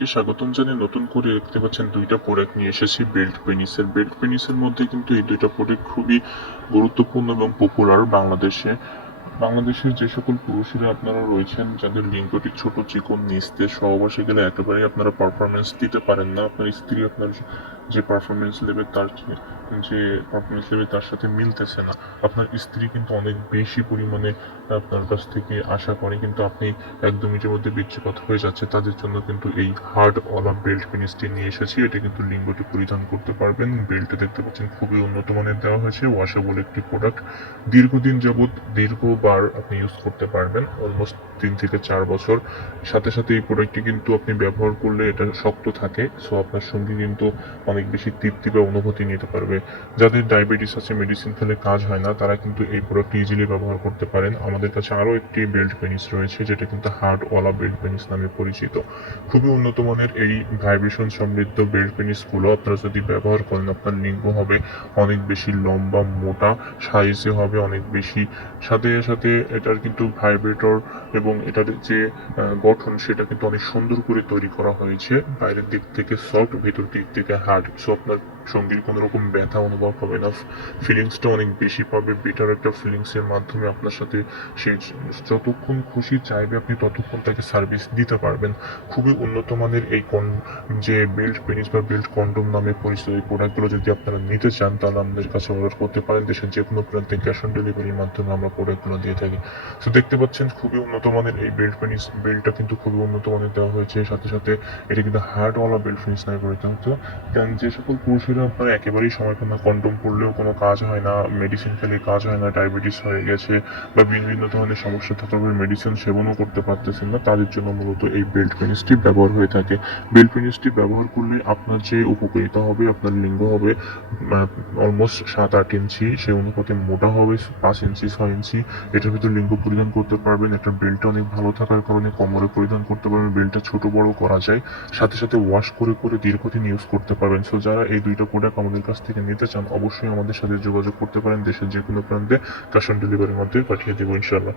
কে স্বাগতম জানিয়ে নতুন করে দেখতে পাচ্ছেন দুইটা প্রোডাক্ট নিয়ে এসেছি বেল্ট পেনিসের বেল্ট পেনিসের মধ্যে কিন্তু এই দুইটা প্রোডাক্ট খুবই গুরুত্বপূর্ণ এবং পপুলার বাংলাদেশে। বাংলাদেশের যে সকল পুরুষেরা আপনারা রয়েছেন, যাদের লিঙ্গটি ছোট, চিকন নিস্তে সহবাসে গেলে একেবারেই আপনারা পারফরমেন্স দিতে পারেন না। আপনার স্ত্রী, আপনার যে পারফরমেন্স লেভেল তার যে- পারফরমেন্স লেভেল তার সাথে মিলতেছে না। আপনার স্ত্রী কিন্তু অনেক বেশি পরিমাণে আপনার কাছ থেকে আশা করে, কিন্তু আপনি একদম নিজের মধ্যে বিচ্ছিপাত হয়ে যাচ্ছে। তাদের জন্য কিন্তু এই হার্ড ওয়ালা বেল্ট ফিনিশটি নিয়ে এসেছি। এটা কিন্তু লিঙ্গটি পরিধান করতে পারবেন। বেল্টে দেখতে পাচ্ছেন, খুবই উন্নত মানের দেওয়া হয়েছে ওয়াশেবল একটি প্রোডাক্ট দীর্ঘদিন যাবৎ দীর্ঘবার আপনি ইউজ করতে পারবেন অলমোস্ট তিন থেকে চার বছর। সাথে সাথে এই প্রোডাক্টটি কিন্তু আপনি ব্যবহার করলে এটা শক্ত থাকে সো আপনার সঙ্গী কিন্তু অনেক বেশি তৃপ্তি বা অনুভূতি নিতে পারবে। যাদের ডায়াবেটিস আছে মেডিসিন খেলে কাজ হয় না, তারা কিন্তু এই প্রোডাক্ট ইজিলি ব্যবহার করতে পারেন। আমাদের কাছে আরও একটি বেল্ট পেনিস রয়েছে, যেটা কিন্তু হার্ড ওয়ালা বেল্ট পেনিস নামে পরিচিত। খুবই উন্নত মানের এই ভাইব্রেশন সমৃদ্ধ বেল্ট পেনিসগুলো আপনারা যদি ব্যবহার করেন, আপনার লিঙ্গ হবে অনেক বেশি লম্বা, মোটা সাইজে হবে অনেক বেশি। সাথে সাথে এটার কিন্তু ভাইব্রেটর এবং এটার যে গঠন, সেটা কিন্তু অনেক সুন্দর করে তৈরি করা হয়েছে। বাইরের দিক থেকে সফট ভেতর দিক থেকে হার্ড সো আপনার সঙ্গীর কোনো রকম ব্যথা অনুভব হবে না। ফিলিংসটা অনেক বেশি পাবে বেটার একটা ফিলিংস এর মাধ্যমে আপনার সাথে সে যতক্ষণ খুশি চাইবে আপনি ততক্ষণ তাকে সার্ভিস দিতে পারবেন। খুবই উন্নত মানের এই কন যে বেল্ট পেনিস বা বেল্ট কন্ডম নামে পরিচিত এই প্রোডাক্টগুলো যদি আপনারা নিতে চান, তাহলে আমাদের কাছে অর্ডার করতে পারেন। দেশের যে কোনো প্রান্তে ক্যাশ অন ডেলিভারির মাধ্যমে আমরা প্রোডাক্টগুলো দিয়ে থাকি। তো দেখতে পাচ্ছেন খুবই উন্নত মানের এই বেল্ট পেনিস বেল্টটা কিন্তু খুবই উন্নত মানের দেওয়া হয়েছে। সাথে সাথে এটা কিন্তু হার্ডওয়ালা বেল্ট ফিনিশ নামে পরিচিত। কারণ যে সকল পুরুষেরা আপনারা একেবারেই সময় পান না কন্ডম পড়লেও কোনো কাজ হয় না মেডিসিন খেলে কাজ হয় না ডায়াবেটিস হয়ে গেছে বা বিভিন্ন ধরনের সমস্যা থাকার পরে মেডিসিন সেবনও করতে পারতেছেন না, তাদের জন্য মূলত এই বেল্ট পেনিসটি ব্যবহার হয়ে থাকে। বেল্ট পেনিসটি ব্যবহার করলে আপনার যে উপকারিতা হবে, আপনার লিঙ্গ হবে অলমোস্ট সাত আট ইঞ্চি সেই অনুপাতে মোটা হবে, পাঁচ ইঞ্চি, ছয় ইঞ্চি, এটার ভিতরে লিঙ্গ পরিধান করতে পারবেন, একটা বেল্ট অনেক ভালো থাকার কারণে কোমরে পরিধান করতে পারবেন বেল্টটা ছোট বড় করা যায়, সাথে সাথে ওয়াশ করে করে দীর্ঘদিন ইউজ করতে পারবেন। সো যারা এই দুইটা প্রোডাক্ট আমাদের কাছ থেকে নিতে চান, অবশ্যই আমাদের সাথে যোগাযোগ করতে পারেন দেশের যে কোনো প্রান্তে ক্যাশ অন ডেলিভারির মাধ্যমে পাঠিয়ে দেবো ইনশাল্লাহ